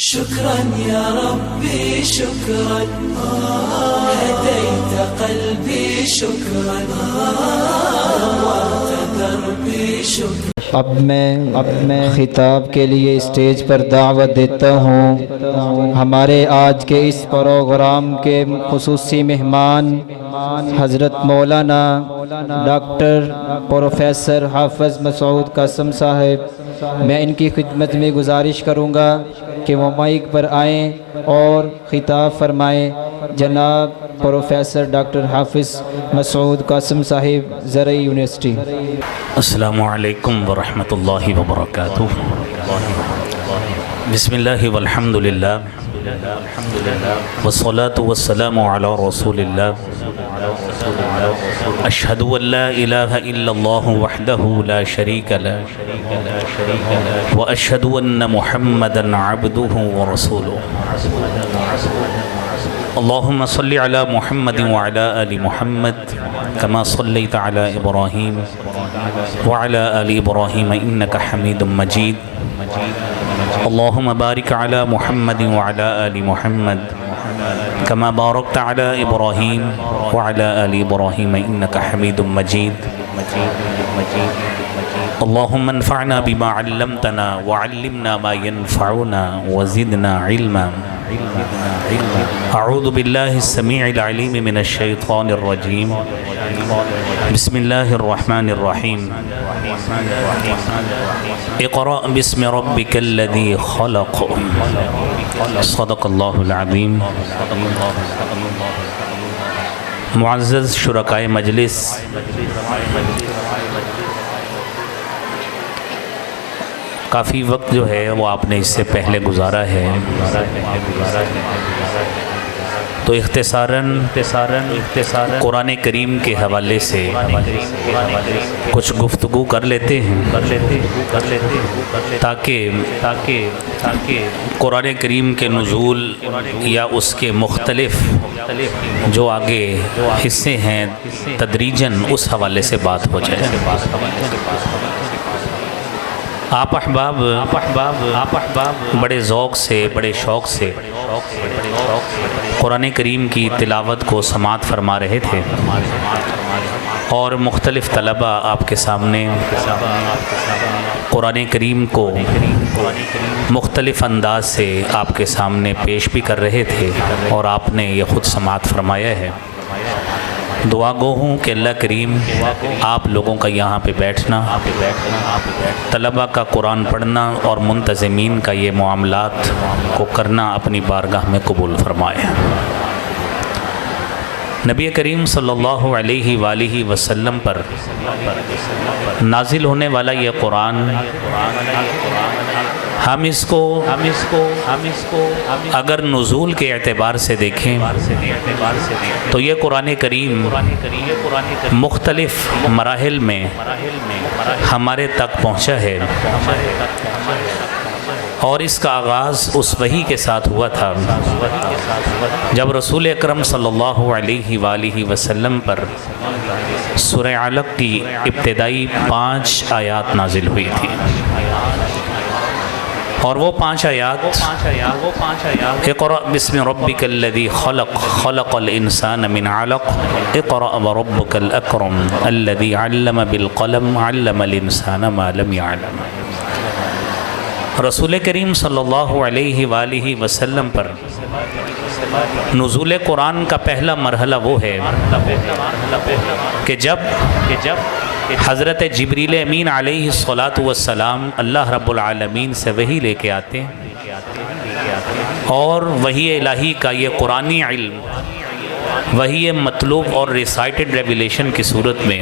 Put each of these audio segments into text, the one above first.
شكرا يا ربي شكرا هديت قلبي شكرا نورت دربي شكرا اب میں خطاب کے لیے اسٹیج پر دعوت دیتا ہوں ہمارے آج کے اس پروگرام کے خصوصی مہمان حضرت مولانا ڈاکٹر پروفیسر حافظ مسعود قاسم صاحب۔ میں ان کی خدمت میں گزارش کروں گا کہ وہ مائک پر آئیں اور خطاب فرمائیں۔ جناب پروفیسر ڈاکٹر حافظ مسعود قاسم صاحب، زرعی یونیورسٹی۔ السلام علیکم ورحمۃ اللہ وبرکاتہ۔ بسم اللہ والحمد للہ والصلاة والسلام علی رسول اللہ۔ اشہد ان لا الہ الا اللہ وحدہ لا شریک لہ واشہد ان محمدا عبدہ ورسولہ۔ اللہم صلی علی محمد وعلی آل محمد کما صلیت علی ابراہیم وعلی آل ابراہیم انک حمید مجید۔ اللہم بارک علی محمد وعلی آل محمد کما بارکت علی ابراہیم وعلی آل ابراہیم انک حمید مجید۔ اللہم انفعنا بما علمتنا وعلمنا ما ينفعنا وزدنا علما۔ اعوذ باللہ السمیع العلیم من الشیطان الرجیم۔ بسم اللہ الرحمن الرحیم۔ اقرأ باسم ربک الذی خلق۔ صدق اللہ العظیم۔ معزز شرکائے مجلس، کافی وقت جو ہے وہ آپ نے اس سے پہلے گزارا ہے، تو اختصاراً قرآن کریم کے حوالے سے کچھ گفتگو کر لیتے ہیں تاکہ قرآن کریم کے نزول یا اس کے مختلف جو آگے حصے ہیں تدریجاً اس حوالے سے بات ہو جائے۔ آپ احباب بڑے ذوق سے، بڑے شوق سے قرآن کریم کی تلاوت کو سماعت فرما رہے تھے، اور مختلف طلباء آپ کے سامنے قرآن کریم کو مختلف انداز سے آپ کے سامنے پیش بھی کر رہے تھے، اور آپ نے یہ خود سماعت فرمایا ہے۔ دعا گو ہوں کہ اللہ کریم آپ لوگوں کا یہاں پہ بیٹھنا، طلباء کا قرآن پڑھنا اور منتظمین کا یہ معاملات کو کرنا اپنی بارگاہ میں قبول فرمائے۔ نبی کریم صلی اللہ علیہ وآلہ وسلم پر نازل ہونے والا یہ قرآن، ہم اس کو اگر نزول کے اعتبار سے دیکھیں تو یہ قرآن کریم مختلف مراحل میں ہمارے تک پہنچا ہے، اور اس کا آغاز اس وحی کے ساتھ ہوا تھا جب رسول اکرم صلی اللہ علیہ وآلہ وسلم پر سورہ علق کی ابتدائی 5 آیات نازل ہوئی تھی، اور وہ 5 آیات اقرأ باسم ربک الذی خلق خلق الانسان من علق اقرأ وربک الاکرم الذی علم بالقلم علم الانسان ما لم يعلم۔ رسول کریم صلی اللہ علیہ وآلہ وسلم پر نزول قرآن کا پہلا مرحلہ وہ ہے کہ جب حضرت جبریل امین علیہ الصلاۃ اللہ رب العالمین سے وحی لے کے آتے، اور وحی الہی کا یہ قرآنی علم وحی مطلوب اور ریسائٹڈ ریویلیشن کی صورت میں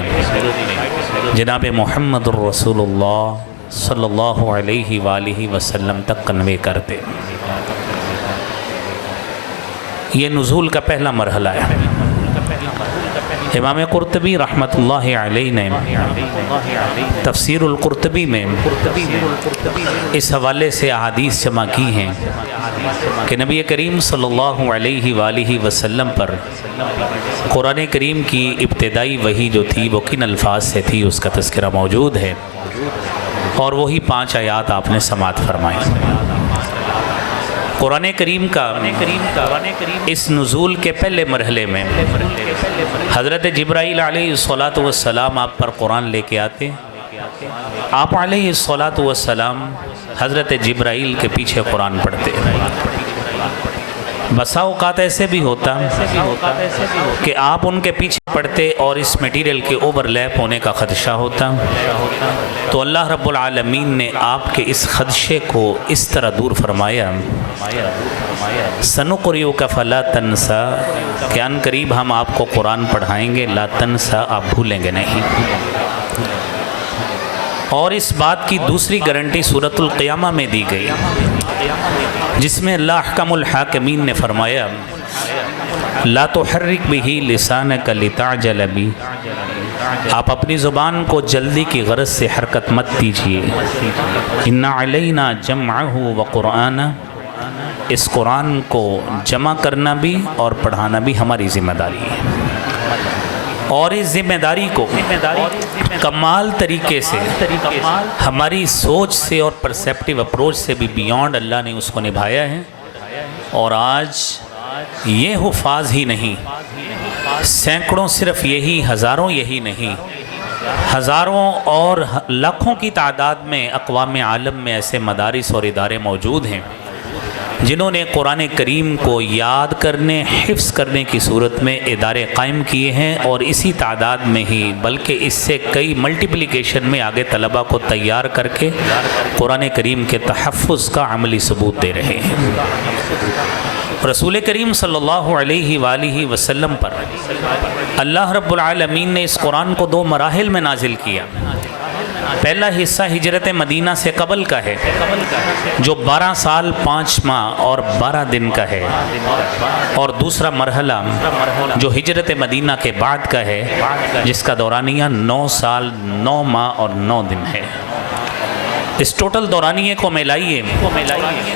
جناب محمد الرسول اللہ صلی اللہ علیہ وآلہ وسلم تک کنوے کرتے۔ یہ نزول کا پہلا مرحلہ ہے۔ امام قرطبی رحمۃ اللہ علیہ نے تفسیر القرطبی میں اس حوالے سے احادیث جمع کی ہیں کہ نبی کریم صلی اللہ علیہ وآلہ وسلم پر قرآن کریم کی ابتدائی وحی جو تھی وہ کن الفاظ سے تھی، اس کا تذکرہ موجود ہے، اور وہی 5 آیات آپ نے سماعت فرمائی۔ قرآن کریم کا اس نزول کے پہلے مرحلے میں حضرت جبرائیل علیہ السلام آپ پر قرآن لے کے آتے، آپ علیہ السلام حضرت جبرائیل کے پیچھے قرآن پڑھتے۔ بسا اوقات ایسے بھی ہوتا کہ آپ ان کے پیچھے پڑھتے اور اس میٹیریل کے اوور لیپ ہونے کا خدشہ ہوتا، تو اللہ رب العالمین نے آپ کے اس خدشے کو اس طرح دور فرمایا، سَنُقْرِئُكَ فَلَا تَنْسَى، کہ ان قریب ہم آپ کو قرآن پڑھائیں گے، لا تنسا، آپ بھولیں گے نہیں۔ اور اس بات کی دوسری گارنٹی سورۃ القیامہ میں دی گئی، جس میں اللہ احکم الحاکمین نے فرمایا لا تحرک بہ لسانک لتعجل بہ، آپ اپنی زبان کو جلدی کی غرض سے حرکت مت دیجیے، ان علینا جمعہ وقرآنہ، اس قرآن کو جمع کرنا بھی اور پڑھانا بھی ہماری ذمہ داری ہے، اور اس ذمہ داری کو کمال طریقے سے ہماری سوچ سے اور پرسیپٹیو اپروچ سے بھی بیونڈ اللہ نے اس کو نبھایا ہے۔ اور آج یہ حفاظ ہی نہیں، سینکڑوں صرف یہی، ہزاروں یہی نہیں، ہزاروں اور لاکھوں کی تعداد میں اقوام عالم میں ایسے مدارس اور ادارے موجود ہیں جنہوں نے قرآن کریم کو یاد کرنے، حفظ کرنے کی صورت میں ادارے قائم کیے ہیں، اور اسی تعداد میں ہی بلکہ اس سے کئی ملٹیپلیکیشن میں آگے طلبہ کو تیار کر کے قرآن کریم کے تحفظ کا عملی ثبوت دے رہے ہیں۔ رسول کریم صلی اللہ علیہ وآلہ وسلم پر اللہ رب العالمین نے اس قرآن کو 2 مراحل میں نازل کیا۔ پہلا حصہ ہجرت مدینہ سے قبل کا ہے، جو 12 سال 5 ماہ اور 12 دن کا ہے، اور دوسرا مرحلہ جو ہجرت مدینہ کے بعد کا ہے، جس کا دورانیہ 9 سال 9 ماہ اور 9 دن ہے۔ اس ٹوٹل دورانیے کو ملائیے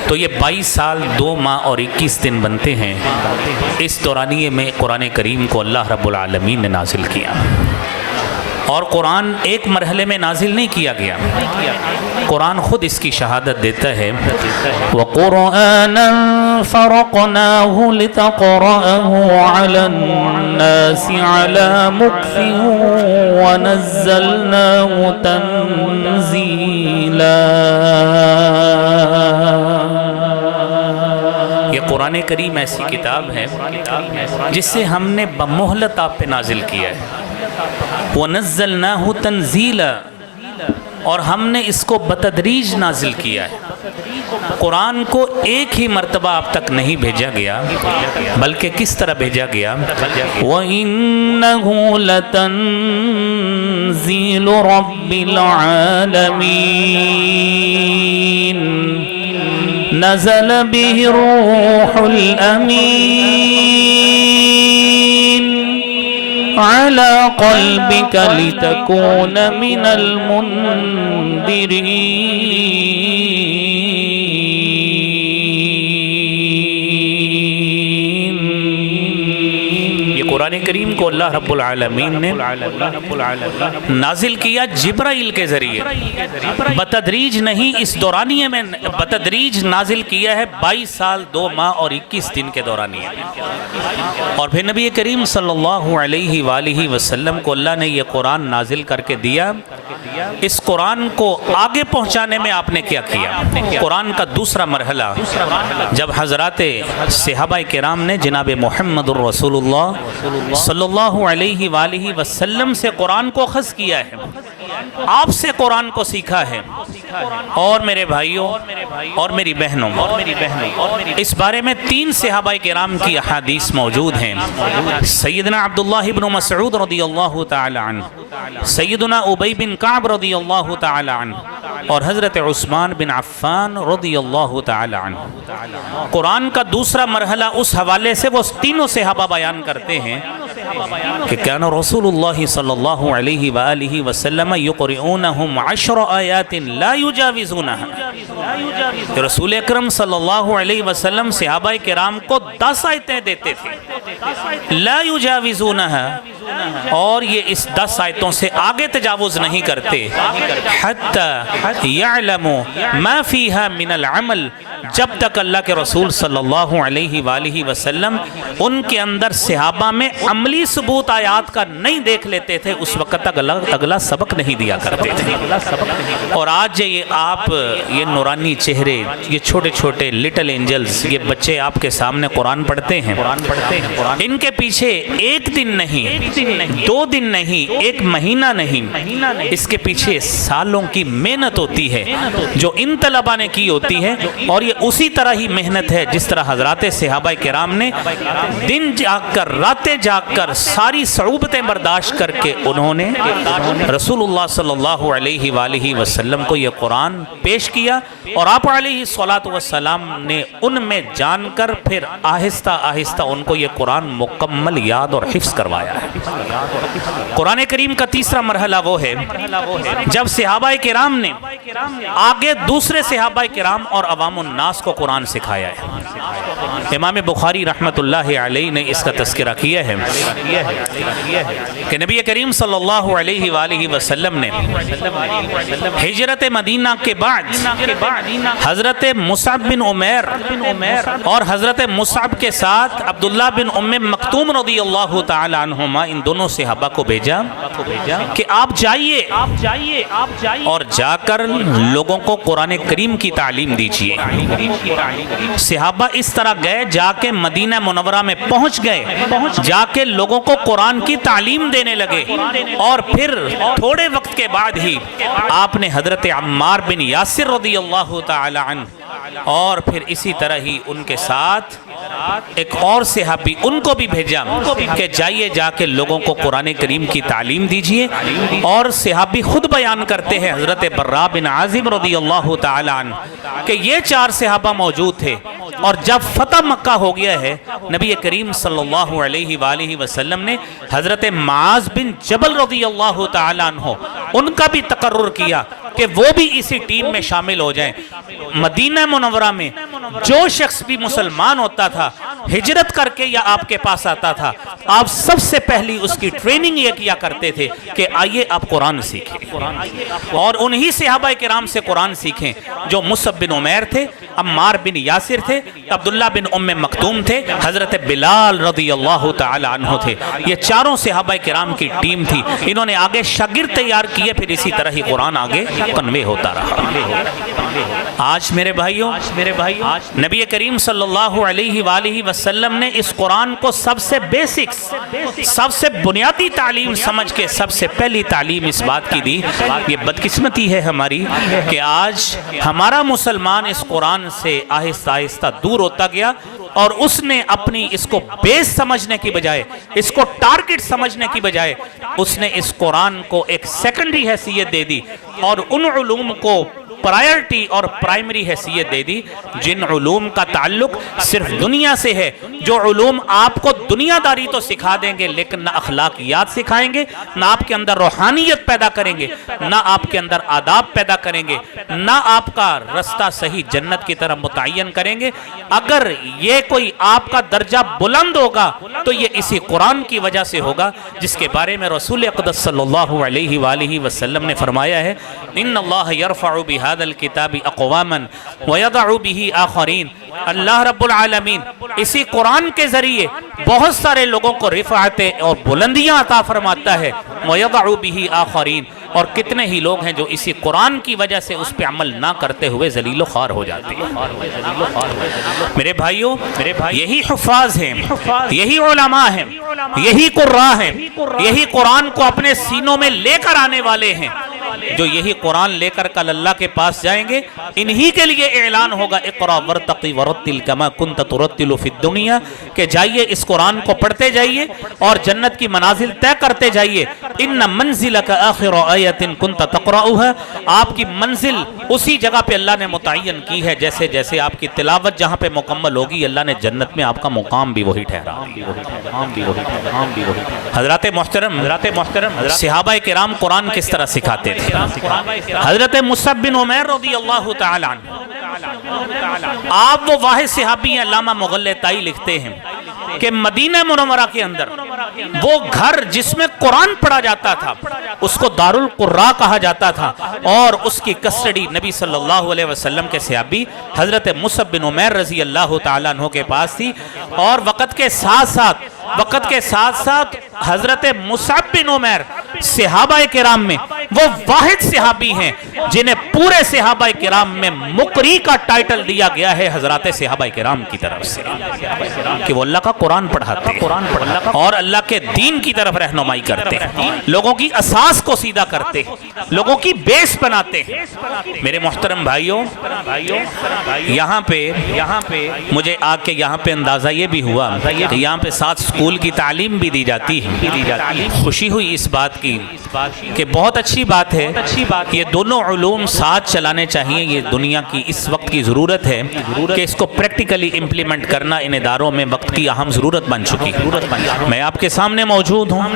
تو یہ 22 سال 2 ماہ اور 21 دن بنتے ہیں۔ اس دورانیے میں قرآن کریم کو اللہ رب العالمین نے نازل کیا، اور قرآن ایک مرحلے میں نازل نہیں کیا گیا، قرآن خود اس کی شہادت دیتا ہے وَقُرْآنًا فَرَقْنَاهُ لِتَقْرَأَهُ عَلَى النَّاسِ عَلَى مُكْثٍ وَنَزَّلْنَاهُ تَنزِيلًا۔ یہ قرآن کریم ایسی کتاب ہے جس سے ہم نے بمہلت آپ پہ نازل کیا ہے، وَنَزَّلْنَاهُ تَنزِيلًا، اور ہم نے اس کو بتدریج نازل کیا ہے۔ قرآن کو ایک ہی مرتبہ آپ تک نہیں بھیجا گیا، بلکہ کس طرح بھیجا گیا؟ وَإِنَّهُ لَتَنزِيلُ رَبِّ الْعَالَمِينَ نَزَلَ بِهِ الرُّوحُ الْأَمِينُ عَلَى قَلْبِكَ لِتَكُونَ مِنَ الْمُنذِرِينَ۔ یہ قرآن کریم کو اللہ رب العالمین نے نازل کیا جبرائیل کے ذریعے، بتدریج نہیں، اس دورانیے میں بتدریج نازل کیا ہے 22 سال 2 ماہ اور 21 دن کے دورانیے۔ اور پھر نبی کریم صلی اللہ علیہ وآلہ وسلم کو اللہ نے یہ قرآن نازل کر کے دیا۔ اس قرآن کو آگے پہنچانے میں آپ نے کیا کیا؟ قرآن کا دوسرا مرحلہ جب حضرات صحابہ کرام نے جناب محمد الرسول اللہ صلی اللہ علیہ وآلہ وسلم سے قرآن کو اخذ کیا ہے، آپ سے قرآن کو سیکھا ہے۔ اور میرے بھائیوں اور میری بہنوں، اس بارے میں 3 صحابہ کرام کی احادیث موجود ہیں۔ سیدنا عبداللہ بن مسعود رضی اللہ تعالی عنہ، سیدنا ابی بن کعب رضی اللہ تعالی عنہ، اور حضرت عثمان بن عفان رضی اللہ تعالی عنہ۔ قرآن کا دوسرا مرحلہ اس حوالے سے وہ تینوں صحابہ بیان کرتے ہیں کہ کان رسول اللہ صلی اللہ علیہ وآلہ وسلم یقرئونہم 10 آیات لا یجاوزونہا، کہ رسول اکرم صلی اللہ علیہ وسلم صحابہ کرام کو 10 آیتیں دیتے تھے، لا یجاوزونہا، اور یہ اس 10 آیتوں سے آگے تجاوز نہیں کرتے، حتی یعلموا ما فیہا من العمل، جب تک اللہ کے رسول صلی اللہ علیہ وآلہ وسلم ان کے اندر صحابہ میں عملی ثبوت آیات کا نہیں دیکھ لیتے تھے، اس وقت تک اگلا سبق نہیں دیا کرتے تھے۔ اور آج یہ آپ یہ نورانی چہرے، یہ چھوٹے چھوٹے لٹل اینجلز، یہ بچے آپ کے سامنے قرآن پڑھتے ہیں، ان کے پیچھے ایک دن نہیں، 2 دن نہیں، 1 مہینہ نہیں، اس کے پیچھے سالوں کی محنت ہوتی ہے جو ان طلباء نے کی ہوتی ہے، اور یہ اسی طرح ہی محنت ہے جس طرح حضرات صحابہ کرام نے دن جاگ کر، راتیں جاگ کر، ساری صعوبتیں برداشت کر کے انہوں نے رسول اللہ صلی اللہ علیہ وآلہ وسلم کو یہ قرآن پیش کیا، اور آپ علیہ الصلاۃ والسلام نے ان میں جان کر پھر آہستہ آہستہ ان کو یہ قرآن مکمل یاد اور حفظ کروایا ہے۔ قرآن کریم کا تیسرا مرحلہ وہ ہے جب صحابہ کرام نے آگے دوسرے صحابہ کرام اور عوام الناس کو قرآن سکھایا ہے۔ امام بخاری رحمت اللہ علیہ نے اس کا تذکرہ کیا ہے کہ نبی کریم صلی اللہ علیہ وآلہ وسلم نے ہجرت مدینہ کے بعد حضرت مصعب بن عمیر اور حضرت مصعب کے ساتھ عبداللہ بن ام مکتوم رضی اللہ تعالی عنہما، ان دونوں صحابہ کو بھیجا کہ آپ جائیے اور جا کر لوگوں کو قرآن کریم کی تعلیم دیجیے۔ صحابہ اس طرح گئے، جا کے مدینہ منورہ میں پہنچ گئے، جا کے لوگوں کو قرآن کی تعلیم دینے لگے، اور پھر تھوڑے وقت کے بعد ہی آپ نے حضرت عمار بن یاسر رضی اللہ تعالی عنہ اور پھر اسی طرح ہی ان کے ساتھ ایک اور صحابی ان کو بھی بھیجا کہ جائیے جا کے لوگوں کو قرآن کریم کی تعلیم دیجیے۔ اور صحابی خود بیان کرتے ہیں حضرت براء بن عازب رضی اللہ تعالی عنہ کہ یہ 4 صحابہ موجود تھے، اور جب فتح مکہ ہو گیا ہے نبی کریم صلی اللہ علیہ وآلہ وسلم نے حضرت معاذ بن جبل رضی اللہ تعالی عنہ ان کا بھی تقرر کیا کہ وہ بھی اسی ٹیم میں شامل ہو جائیں۔ مدینہ منورہ میں جو شخص بھی مسلمان ہوتا تھا، ہجرت کر کے یا آپ کے پاس آتا تھا، آپ سب سے پہلی اس کی ٹریننگ یہ کیا کرتے تھے کہ آئیے آپ قرآن سیکھیں، اور انہی صحابہ کرام سے قرآن سیکھیں جو مصعب بن عمیر تھے، عمار بن یاسر تھے، عبداللہ بن ام مکتوم تھے، حضرت بلال رضی اللہ تعالی عنہ تھے۔ یہ 4 صحابہ کرام کی ٹیم تھی، انہوں نے آگے شاگرد تیار کیے، پھر اسی طرح ہی قرآن آگے کنوے ہوتا رہا۔ آج میرے بھائیوں، نبی کریم صلی اللہ علیہ وآلہ وسلم نے اس قرآن کو سب سے بیسکس، سب سے بنیادی تعلیم سمجھ کے سب سے پہلی تعلیم اس بات کی دی۔ یہ بدقسمتی ہے ہماری کہ آج ہمارا مسلمان اس قرآن سے آہستہ آہستہ دور ہوتا گیا، اور اس نے اپنی اس کو بیس سمجھنے کی بجائے، اس کو ٹارگٹ سمجھنے کی بجائے، اس نے اس قرآن کو ایک سیکنڈری حیثیت دے دی، اور ان علوم کو پرائرٹی اور پرائمری حیثیت دے دی جن علوم کا تعلق صرف دنیا سے ہے، جو علوم آپ کو دنیا داری تو سکھا دیں گے لیکن نہ اخلاقیات سکھائیں گے، نہ آپ کے اندر روحانیت پیدا کریں گے، نہ آپ کے اندر آداب پیدا کریں گے، نہ آپ کا رستہ صحیح جنت کی طرف متعین کریں گے۔ اگر یہ کوئی آپ کا درجہ بلند ہوگا تو یہ اسی قرآن کی وجہ سے ہوگا جس کے بارے میں رسول اقدس صلی اللہ علیہ وآلہ وسلم نے فرمایا ہے، ان اللہ یرفع بهذا الكتاب اقواما ويضع به آخرین۔ اللہ رب العالمین اسی قرآن کے ذریعے بہت سارے لوگوں کو رفعت اور بلندیاں عطا فرماتا ہے، وَيَضَعُ بِهِ آخَرِينَ، اور کتنے ہی لوگ ہیں جو اسی قرآن کی وجہ سے اس پہ عمل نہ کرتے ہوئے ذلیل و خوار ہو جاتے ہیں۔ میرے بھائیوں، یہی حفاظ ہیں، یہی علماء ہیں، یہی قراء ہیں، یہی قرآن کو اپنے سینوں میں لے کر آنے والے ہیں جو یہی قرآن لے کر کل اللہ کے پاس جائیں گے، انہی کے لیے اعلان ہوگا اقرا ورتقی ورتل کما کنت ترتل فی الدنیا، کہ جائیے اس قرآن کو پڑھتے جائیے اور جنت کی منازل طے کرتے جائیے۔ ان منزلک آخر آیت کنت تقرأها، آپ کی منزل اسی جگہ پہ اللہ نے متعین کی ہے، جیسے جیسے آپ کی تلاوت جہاں پہ مکمل ہوگی اللہ نے جنت میں آپ کا مقام بھی وہی ٹھہرا۔ حضرات محترم، صحابہ کرام قرآن کس طرح سکھاتے تھے؟ حضرت مصعب بن عمیر رضی اللہ تعالی عنہ، آپ وہ واحد صحابی ہیں، علامہ مغلطائی لکھتے ہیں کہ مدینہ منورہ کے اندر وہ گھر جس میں قرآن پڑھا جاتا تھا اس کو دار القراء کہا جاتا تھا، اور اس کی کسٹڈی نبی صلی اللہ علیہ وسلم کے صحابی حضرت مصعب بن عمیر رضی اللہ تعالیٰ عنہ کے پاس تھی۔ اور وقت کے ساتھ ساتھ حضرت مصعب بن عمیر صحابہ کرام میں وہ واحد صحابی ہیں جنہیں پورے صحابہ کرام میں مقری کا ٹائٹل دیا گیا ہے حضرات صحابہ کرام کی طرف سے، کہ وہ اللہ کا قرآن پڑھاتے ہیں اور اللہ کے دین کی طرف رہنمائی کرتے ہیں، لوگوں کی اساس کو سیدھا کرتے ہیں، لوگوں کی بیس بناتے ہیں۔ میرے محترم بھائیوں، یہاں پہ مجھے آ کے یہاں پہ اندازہ یہ بھی ہوا کہ یہاں پہ ساتھ سکول کی تعلیم بھی دی جاتی ہے۔ خوشی ہوئی اس بات کی کہ بہت اچھی بات ہے، یہ دونوں علوم ساتھ چلانے چاہیے۔ یہ دنیا کی اس وقت کی ضرورت ہے کہ اس کو پریکٹیکلی امپلیمنٹ کرنا ان اداروں میں وقت کی اہم ضرورت بن چکی۔ میں آپ کے سامنے موجود ہوں،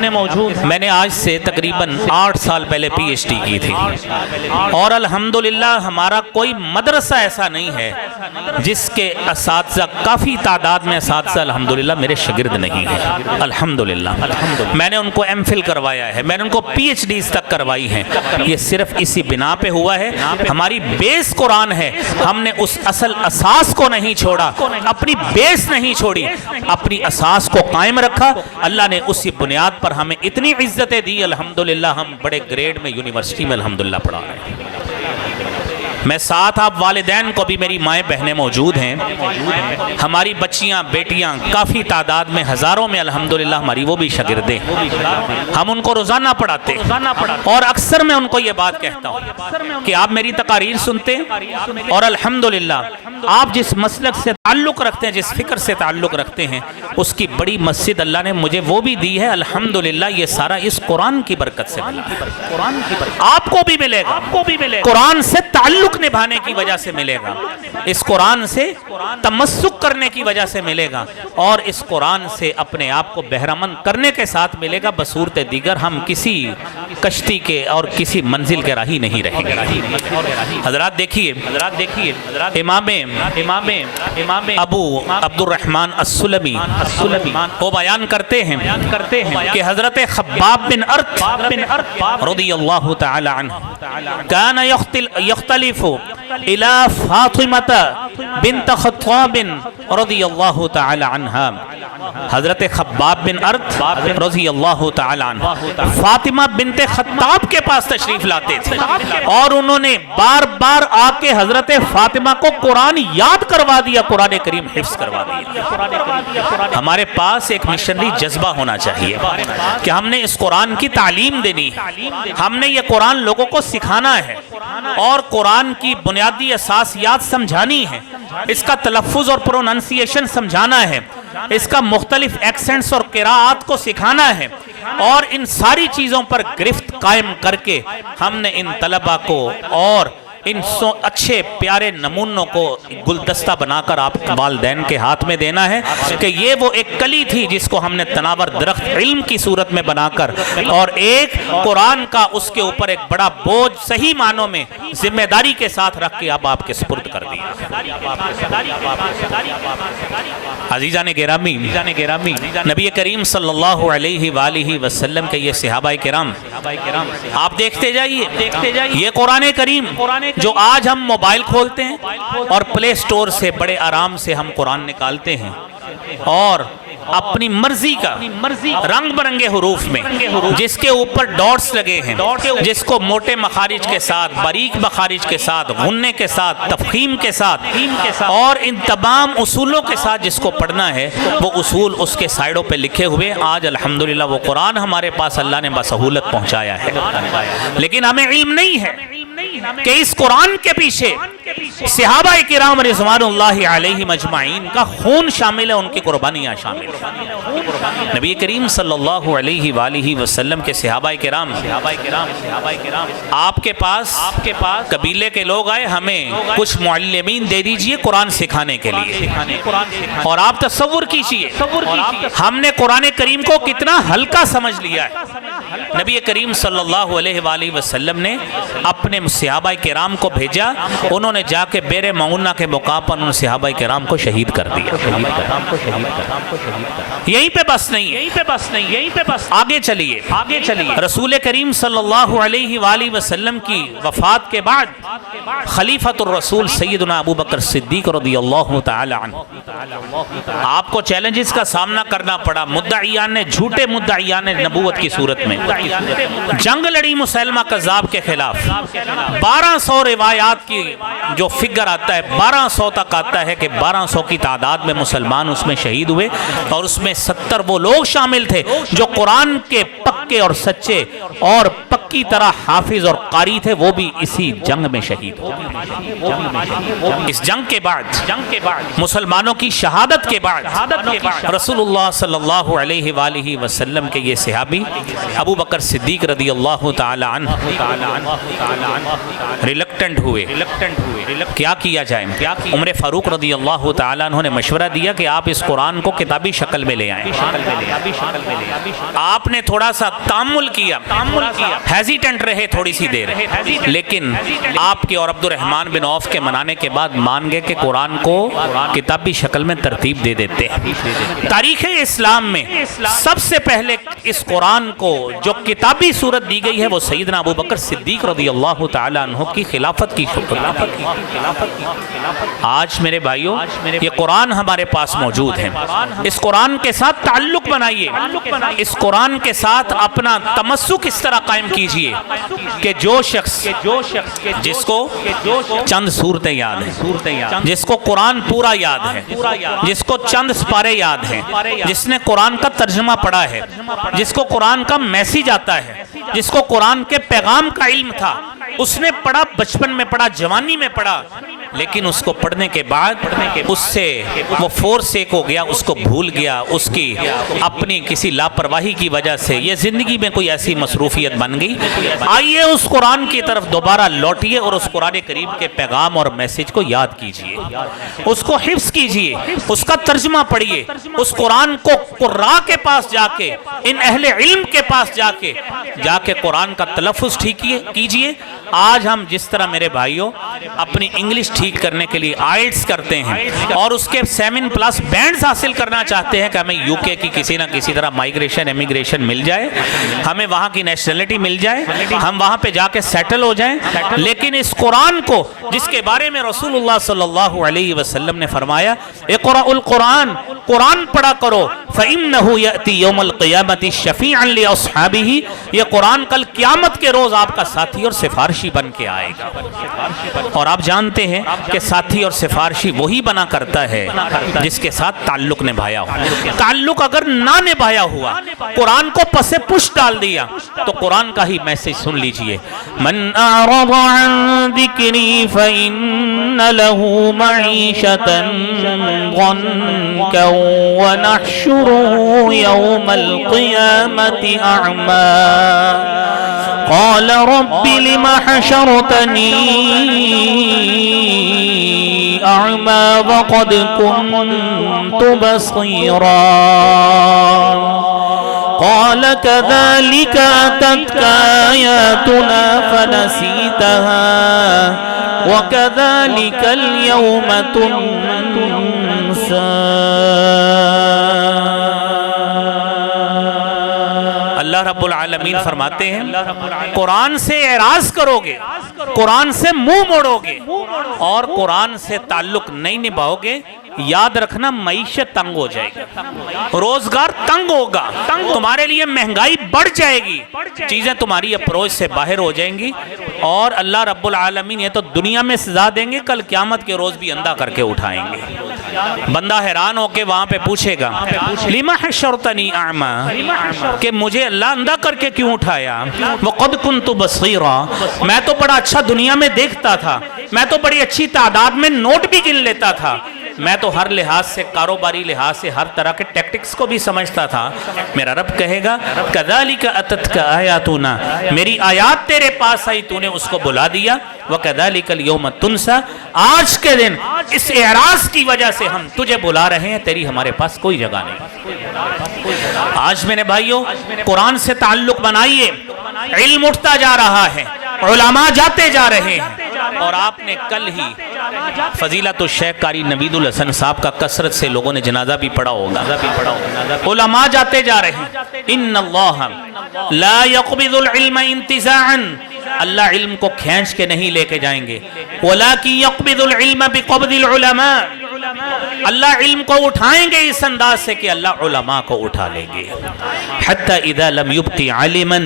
میں نے آج سے تقریباً 8 سال پہلے پی ایچ ڈی کی تھی، اور الحمدللہ ہمارا کوئی مدرسہ ایسا نہیں ہے جس کے اساتذہ، کافی تعداد میں اساتذہ الحمدللہ میرے شاگرد نہیں ہیں۔ الحمدللہ میں نے ان کو ایم فل کروایا ہے، میں نے ان کو پی ایچ ڈیز تک کروائی ہیں۔ یہ صرف اسی بنا پہ ہوا ہے، ہماری بیس قرآن ہے، ہم نے اس اصل اساس کو نہیں چھوڑا، اپنی بیس نہیں چھوڑی، اپنی اساس کو قائم رکھا۔ اللہ نے اسی بنیاد پر ہمیں اتنی عزتیں دی، الحمدللہ ہم بڑے گریڈ میں یونیورسٹی میں الحمدللہ پڑھا رہے ہیں۔ میں ساتھ آپ والدین کو بھی، میری مائیں بہنیں موجود ہیں، ہماری بچیاں بیٹیاں کافی تعداد میں، ہزاروں میں الحمدللہ ہماری وہ بھی شاگردیں، ہم ان کو روزانہ پڑھاتے ہیں، اور اکثر میں ان کو یہ بات کہتا ہوں کہ آپ میری تقاریر سنتے ہیں اور الحمدللہ آپ جس مسلک سے تعلق رکھتے ہیں، جس فکر سے تعلق رکھتے ہیں، اس کی بڑی مسجد اللہ نے مجھے وہ بھی دی ہے الحمدللہ۔ یہ سارا اس قرآن کی برکت سے ملا ہے، آپ کو بھی ملے گا، قرآن سے تعلق نبھانے کی وجہ سے ملے گا، اس قرآن سے تمسک کرنے کی وجہ سے ملے گا، اور اس قرآن سے اپنے آپ کو بہرمند کرنے کے ساتھ ملے گا۔ بصورت دیگر ہم کسی کشتی کے اور کسی منزل کے راہی نہیں رہیں گے۔ حضرات دیکھیے، امام ابو عبد الرحمن السلمی وہ بیان کرتے ہیں کہ حضرت خباب بن ارت رضی اللہ تعالی عنہ کان یختلف الى فاطمة بنت خطاب رضی اللہ تعالی عنہ، حضرت خباب بن ارت رضی اللہ تعالی عنہ فاطمہ بنت خطاب کے پاس تشریف لاتے تھے، اور انہوں نے بار بار آ کے حضرت فاطمہ کو قرآن یاد کروا دیا، قرآن کریم حفظ کروا دیا۔ ہمارے پاس ایک مشنری جذبہ ہونا چاہیے کہ ہم نے اس قرآن کی تعلیم دینی ہے، ہم نے یہ قرآن لوگوں کو سکھانا ہے، اور قرآن کی بنیادی اساسیات سمجھانی ہے، اس کا تلفظ اور پروننسیشن سمجھانا ہے، اس کا مختلف ایکسنٹس اور قراءات کو سکھانا ہے، اور ان ساری چیزوں پر گرفت قائم کر کے ہم نے ان طلبہ کو اور ان اچھے پیارے نمونوں کو گلدستہ بنا کر آپ والدین کے ہاتھ میں دینا ہے کہ یہ وہ ایک کلی تھی جس کو ہم نے تناور درخت علم کی صورت میں بنا کر، اور ایک قرآن کا اس کے اوپر ایک بڑا بوجھ صحیح معنوں میں ذمہ داری کے ساتھ رکھ کے اب آپ کے سپرد کر دیا۔ عزیزان گرامی، نبی کریم صلی اللہ علیہ وآلہ وسلم کے یہ صحابہ کرام، آپ دیکھتے جائیے یہ قرآن کریم جو آج ہم موبائل کھولتے ہیں اور پلے سٹور سے بڑے آرام سے ہم قرآن نکالتے ہیں، اور اپنی مرضی کا رنگ برنگے حروف میں، جس کے اوپر ڈاٹس لگے ہیں، جس کو موٹے مخارج کے ساتھ، باریک مخارج کے ساتھ، غنّے کے ساتھ، تفخیم کے ساتھ اور ان تمام اصولوں کے ساتھ جس کو پڑھنا ہے، وہ اصول اس کے سائیڈوں پہ لکھے ہوئے آج الحمدللہ وہ قرآن ہمارے پاس اللہ نے بسہولت پہنچایا ہے۔ لیکن ہمیں علم نہیں ہے کہ اس قرآن کے پیچھے صحابہ کرام رضوان اللہ علیہم اجمعین کا خون شامل ہے، ان کی قربانیاں شامل ہیں۔ نبی کریم صلی اللہ علیہ وآلہ وسلم کے صحابہ کرام آپ کے پاس قبیلے کے لوگ آئے، ہمیں کچھ معلمین دے دیجئے قرآن سکھانے کے لیے، اور آپ تصور کیجئے ہم نے قرآن کریم کو کتنا ہلکا سمجھ لیا ہے۔ نبی کریم صلی اللہ علیہ وآلہ وسلم نے اپنے صحابہ کرام کو بھیجا، انہوں نے جا کے بیر معونہ کے موقع پر ان صحابہ کرام کو شہید کر دیا۔ یہیں پہ بس نہیں، آگے چلیے۔ رسول کریم صلی اللہ علیہ وآلہ وسلم کی وفات کے بعد خلیفۃ الرسول سیدنا ابو بکر صدیق رضی اللہ تعالی عنہ آپ کو چیلنجز کا سامنا کرنا پڑا، مدعیان نے، جھوٹے مدعیان نے نبوت کی صورت میں جنگ لڑی مسیلمہ کذاب کے خلاف۔ 1200 روایات کی جو فگر آتا ہے، 1200 تک آتا ہے کہ 1200 کی تعداد میں مسلمان اس میں شہید ہوئے، اور اس میں 70 وہ لوگ شامل تھے جو قرآن کے پکے اور سچے اور پکی طرح حافظ اور قاری تھے، وہ بھی اسی جنگ میں شہید ہوئے۔ اس جنگ کے بعد مسلمانوں کی شہادت کے بعد رسول اللہ صلی اللہ علیہ وآلہ وسلم کے یہ صحابی ابو بکر صدیق رضی اللہ تعالی عنہ ریلکٹنٹ ہوئے، کیا کیا جائے؟ عمر فاروق رضی اللہ تعالی عنہ نے مشورہ دیا کہ آپ اس قرآن کو کتابی شکل میں لے آئیں۔ آپ نے تھوڑا سا تامل کیا، ہیزیٹنٹ رہے تھوڑی سی دیر، لیکن آپ کے اور عبد الرحمن بن عوف کے منانے کے بعد مان گئے کہ قرآن کو کتابی شکل میں ترتیب دے دیتے ہیں۔ تاریخ اسلام میں سب سے پہلے اس قرآن کو جو کتابی صورت دی گئی ہے وہ سیدنا ابو بکر صدیق رضی اللہ تعالی عنہ کی خلافت کی آج میرے بھائیوں یہ قرآن ہمارے پاس موجود ہے۔ اس قرآن کے ساتھ تعلق بنائیے، اس قرآن کے ساتھ اپنا تمسک اس طرح قائم کیجئے کہ جو شخص جس کو چند صورتیں یاد ہیں، جس کو قرآن پورا یاد ہے، جس کو چند سپارے یاد ہیں، جس نے قرآن کا ترجمہ پڑھا ہے، جس کو قرآن کا میسیج آتا ہے، جس کو قرآن کے پیغام کا علم تھا، اس نے پڑھا، بچپن میں پڑھا، جوانی میں پڑھا، لیکن اس کو پڑھنے کے بعد اس سے وہ فورس ایک ہو گیا، اس کو بھول گیا، اس کی اپنی کسی لاپرواہی کی وجہ سے یہ زندگی میں کوئی ایسی مصروفیت بن گئی۔ آئیے اس قرآن کی طرف دوبارہ لوٹیے اور اس قرآن کریم کے پیغام اور میسج کو یاد کیجئے، اس کو حفظ کیجئے، اس کا ترجمہ پڑھیے، اس قرآن کو قراء کے پاس جا کے، ان اہل علم کے پاس جا کے قرآن کا تلفظ ٹھیک کیجئے۔ آج ہم جس طرح میرے بھائیوں اپنی انگلش ٹھیک کرنے کے لیے آئلٹس کرتے ہیں اور اس کے 7+ بینڈز حاصل کرنا چاہتے ہیں کہ ہمیں یو کے کی کسی نہ کسی طرح مائیگریشن امیگریشن مل جائے، ہمیں وہاں کی نیشنلٹی مل جائے، ہم وہاں پہ جا کے سیٹل ہو جائیں، لیکن اس قرآن کو جس کے بارے میں رسول اللہ صلی اللہ علیہ وسلم نے فرمایا اقرأ القرآن، قرآن پڑھا کرو، فَإِنَّهُ يَأْتِي يَوْمَ الْقِيَامَةِ شَفِيعًا لِأَصْحَابِهِ، یہ قرآن کل قیامت کے روز آپ کا ساتھی اور سفارشی بن کے آئے گا۔ اور آپ جانتے ہیں کہ ساتھی اور سفارشی وہی بنا کرتا ہے جس کے ساتھ تعلق نبھایا ہو۔ تعلق اگر نہ نبھایا ہوا، قرآن کو پس پش ڈال دیا، تو قرآن کا ہی میسج سن لیجئے، من اعرض عن ذکری فإن له معیشة ضنکا ونحشره يوم القیامة اعمى قال رب لم حشرتني أعمى وقد كنت بصيرا قال كذلك أتتك آياتنا فنسيتها وكذلك اليوم تنسى۔ اللہ رب العالمین فرماتے ہیں قرآن سے اعراض کرو گے، قرآن سے منہ موڑو گے اور قرآن سے تعلق نہیں نبھاؤ گے، یاد رکھنا معیشت تنگ ہو جائے گی، روزگار تنگ ہوگا، تمہارے لیے مہنگائی بڑھ جائے گی، چیزیں تمہاری اپروچ سے باہر ہو جائیں گی، اور اللہ رب العالمین یہ تو دنیا میں سزا دیں گے، کل قیامت کے روز بھی اندھا کر کے اٹھائیں گے۔ بندہ حیران ہو کے وہاں پہ پوچھے گا لِمَ حَشَرْتَنِي أَعْمَى، کہ مجھے اللہ اندھا کر کے کیوں اٹھایا؟ وَقَدْ كُنْتُ بَصِيرًا، میں تو بڑا اچھا دنیا میں دیکھتا تھا، میں تو بڑی اچھی تعداد میں نوٹ بھی گن لیتا تھا، میں تو ہر لحاظ سے، کاروباری لحاظ سے ہر طرح کے ٹیکٹکس کو بھی سمجھتا تھا۔ میرا رب کہے گا كَذَلِكَ أَتَتْكَ آيَاتُنَا، میری آیات تیرے پاس آئی، تو نے اس کو بلا دیا، وَكَذَلِكَ الْيَوْمَ تُنْسَى، آج کے دن اس اعراض کی وجہ سے ہم تجھے بلا رہے ہیں، تیری ہمارے پاس کوئی جگہ نہیں۔ آج میرے بھائیوں قرآن سے تعلق بنائیے، علم اٹھتا جا رہا ہے، علماء جاتے جا رہے ہیں، اور آپ نے کل ہی فضیلت الشیخ قاری نوید الحسن صاحب کا کثرت سے لوگوں نے جنازہ بھی پڑھا ہوگا، علماء جاتے جا رہے ہیں۔ ان اللہ لا يقبض العلم انتزاعا، اللہ علم کو کھینچ کے نہیں لے کے جائیں گے، ولكن يقبض العلم بقبض العلماء، اللہ علم کو اٹھائیں گے اس انداز سے کہ اللہ علماء کو اٹھا لیں گے۔ حتی اذا لم يبقي عالما،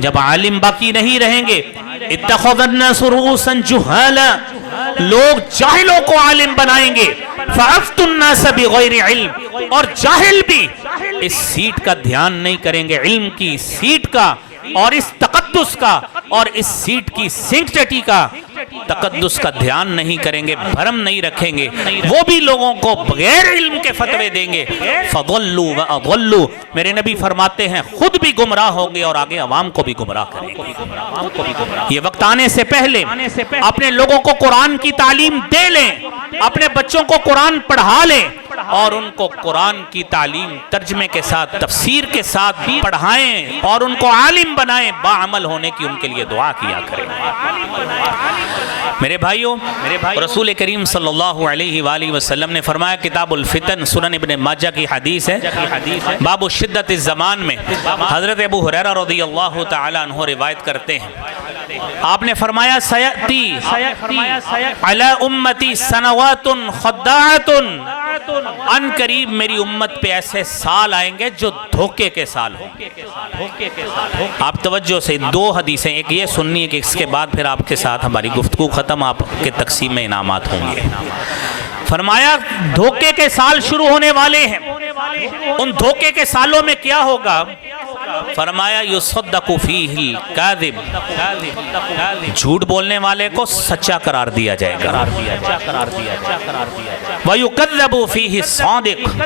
جب عالم باقی نہیں رہیں گے، اتخذ الناس رؤوسا جہالا، لوگ جاہلوں کو عالم بنائیں گے، فَأَفْتُوا النَّاسَ بِغَيْرِ عِلْم، اور جاہل بھی اس سیٹ کا دھیان نہیں کریں گے، علم کی سیٹ کا اور اس تقدس کا اور اس سیٹ کی سینکٹیٹی کا، تقدس کا دھیان نہیں کریں گے، بھرم نہیں رکھیں گے، وہ بھی لوگوں کو بغیر علم کے فتوے دیں گے۔ فَضَلُّوا وَأَضَلُّوا، میرے نبی فرماتے ہیں خود بھی گمراہ ہوں گے اور آگے عوام کو بھی گمراہ کریں گے۔ یہ وقت آنے سے پہلے اپنے لوگوں کو قرآن کی تعلیم دے لیں، اپنے بچوں کو قرآن پڑھا لیں، اور ان کو قرآن کی تعلیم ترجمے کے ساتھ، تفسیر کے ساتھ پڑھائیں، اور ان کو عالم بنائیں، باعمل ہونے کی ان کے لیے دعا کیا کریں۔ میرے بھائیوں، رسول کریم صلی اللہ علیہ وآلہ وسلم نے فرمایا، کتاب الفتن سنن ابن ماجہ کی حدیث ہے، باب شدت الزمان میں حضرت ابو ہریرہ رضی اللہ تعالی عنہ روایت کرتے ہیں، آپ نے فرمایا سیأتی علی امتی سنوات خداعت، ان قریب میری امت پہ ایسے سال آئیں گے جو دھوکے کے سال ہوں گے۔ آپ توجہ سے دو حدیثیں، ایک یہ سننی ہے کہ اس کے بعد پھر آپ کے ساتھ ہماری گفتگو ختم، آپ کے تقسیم میں انعامات ہوں گے۔ فرمایا دھوکے کے سال شروع ہونے والے ہیں، ان دھوکے کے سالوں میں کیا ہوگا؟ فرمایا یصدق فیہ الکاذب، جھوٹ بولنے والے کو سچا قرار دیا جائے گا، ویکذب فیہ الصادق،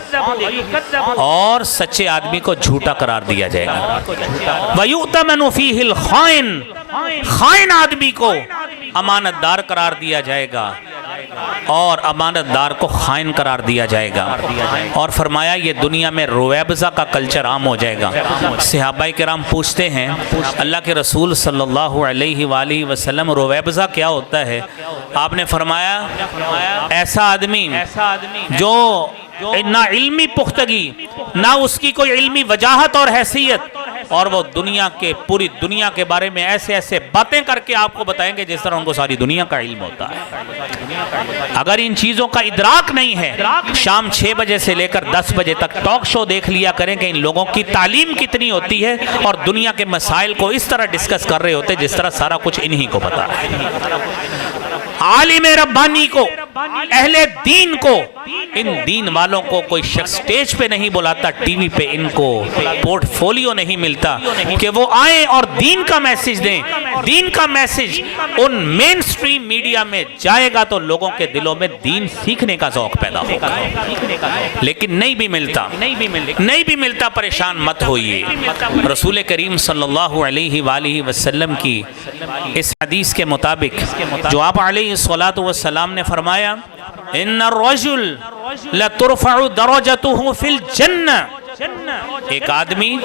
اور سچے آدمی کو جھوٹا قرار دیا جائے گا، ویؤتمن فیہ الخائن، خائن آدمی کو امانت دار قرار دیا جائے گا، اور امانت دار کو خائن قرار دیا جائے گا۔ اور فرمایا یہ دنیا میں رویبضہ کا کلچر عام ہو جائے گا۔ صحابہ کرام پوچھتے ہیں اللہ کے رسول صلی اللہ علیہ وآلہ وسلم رویبضہ کیا ہوتا ہے؟ آپ نے فرمایا ایسا آدمی جو نہ علمی پختگی، نہ اس کی کوئی علمی وجاہت اور حیثیت، اور وہ دنیا کے پوری دنیا کے بارے میں ایسے ایسے باتیں کر کے آپ کو بتائیں گے جس طرح ان کو ساری دنیا کا علم ہوتا ہے۔ اگر ان چیزوں کا ادراک نہیں ہے، شام 6 بجے سے لے کر 10 بجے تک ٹاک شو دیکھ لیا کریں کہ ان لوگوں کی تعلیم کتنی ہوتی ہے، اور دنیا کے مسائل کو اس طرح ڈسکس کر رہے ہوتے جس طرح سارا کچھ انہی کو پتا ہے۔ عالم ربانی کو، اہل دین کو، ان دین والوں کو کوئی شخص سٹیج پہ نہیں بلاتا، ٹی وی پہ ان کو پورٹ فولیو نہیں ملتا کہ وہ آئیں اور دین کا میسج دیں۔ دین کا میسج ان مین سٹریم میڈیا میں جائے گا تو لوگوں کے دلوں میں دین سیکھنے کا ذوق پیدا ہوگا، لیکن نہیں بھی ملتا، پریشان مت ہوئیے۔ رسول کریم صلی اللہ علیہ وآلہ وسلم کی اس حدیث کے مطابق جو آپ علیہ الصلاۃ والسلام نے فرمایا، ان الرجل لترفع درجته فی الجنہ، ایک آدمی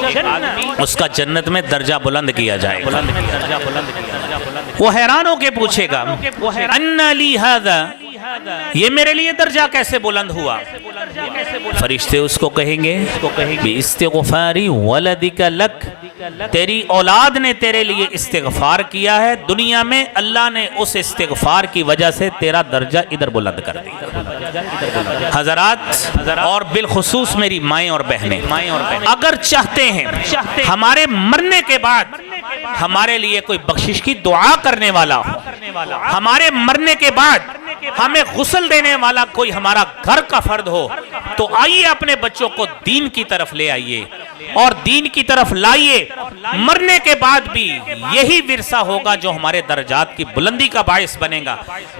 اس کا جنت میں درجہ بلند کیا جائے گا۔ وہ حیران ہو کے پوچھے گا ان لی ھذا، یہ میرے لیے درجہ کیسے بلند ہوا؟ فرشتے اس کو کہیں گے باستغفاری ولدک لک، تیری اولاد نے تیرے لیے استغفار کیا ہے، دنیا میں اللہ نے اس استغفار کی وجہ سے تیرا درجہ ادھر بلند کر دیا۔ حضرات اور بالخصوص میری مائیں اور بہنیں، اگر چاہتے ہیں ہمارے مرنے کے بعد ہمارے لیے کوئی بخشش کی دعا کرنے والا ہو، ہمارے مرنے کے بعد ہمیں غسل دینے والا کوئی ہمارا گھر کا فرد ہو، تو آئیے اپنے بچوں کو دین کی طرف لے آئیے اور دین کی طرف لائیے۔ مرنے کے بعد بھی یہی ورثہ ہوگا جو ہمارے درجات کی بلندی کا باعث بنے گا۔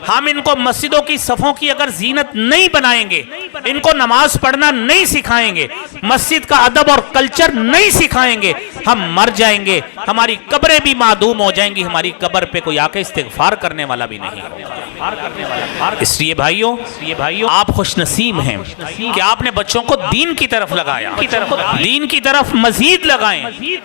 ہم ان کو مسجدوں کی صفوں کی اگر زینت نہیں بنائیں گے، ان کو نماز پڑھنا نہیں سکھائیں گے، مسجد کا ادب اور کلچر نہیں سکھائیں گے، ہم مر جائیں گے، ہماری قبریں بھی معدوم ہو جائیں گی، ہماری قبر پہ کوئی آ کے استغفار کرنے والا بھی نہیں ہوگا۔ اس لیے بھائیوں آپ خوش نصیب ہیں کہ آپ نے بچوں کو دین کی طرف لگایا، دین کی طرف مزید لگائیں،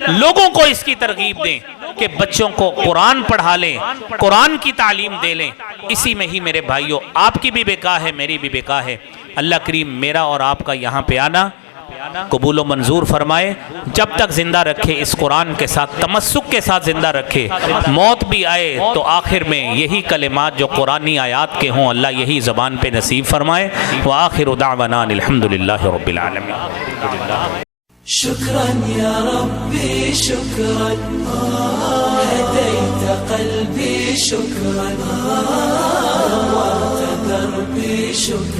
لوگوں کو اس کی ترغیب دیں کہ بچوں کو قرآن پڑھا لیں، قرآن کی تعلیم دے لیں۔ اسی میں ہی میرے بھائیوں آپ کی بھی بقا ہے، میری بھی بقا ہے۔ اللہ کریم میرا اور آپ کا یہاں پہ آنا قبول و منظور فرمائے، جب تک زندہ رکھے اس قرآن کے ساتھ تمسک کے ساتھ زندہ رکھے، موت بھی آئے تو آخر میں یہی کلمات جو قرآنی آیات کے ہوں اللہ یہی زبان پہ نصیب فرمائے۔ وآخر دعوانا الحمدللہ رب العالمین۔ شكرا يا ربي شكرا، هديت قلبي شكرا، نورت دربي شكرا.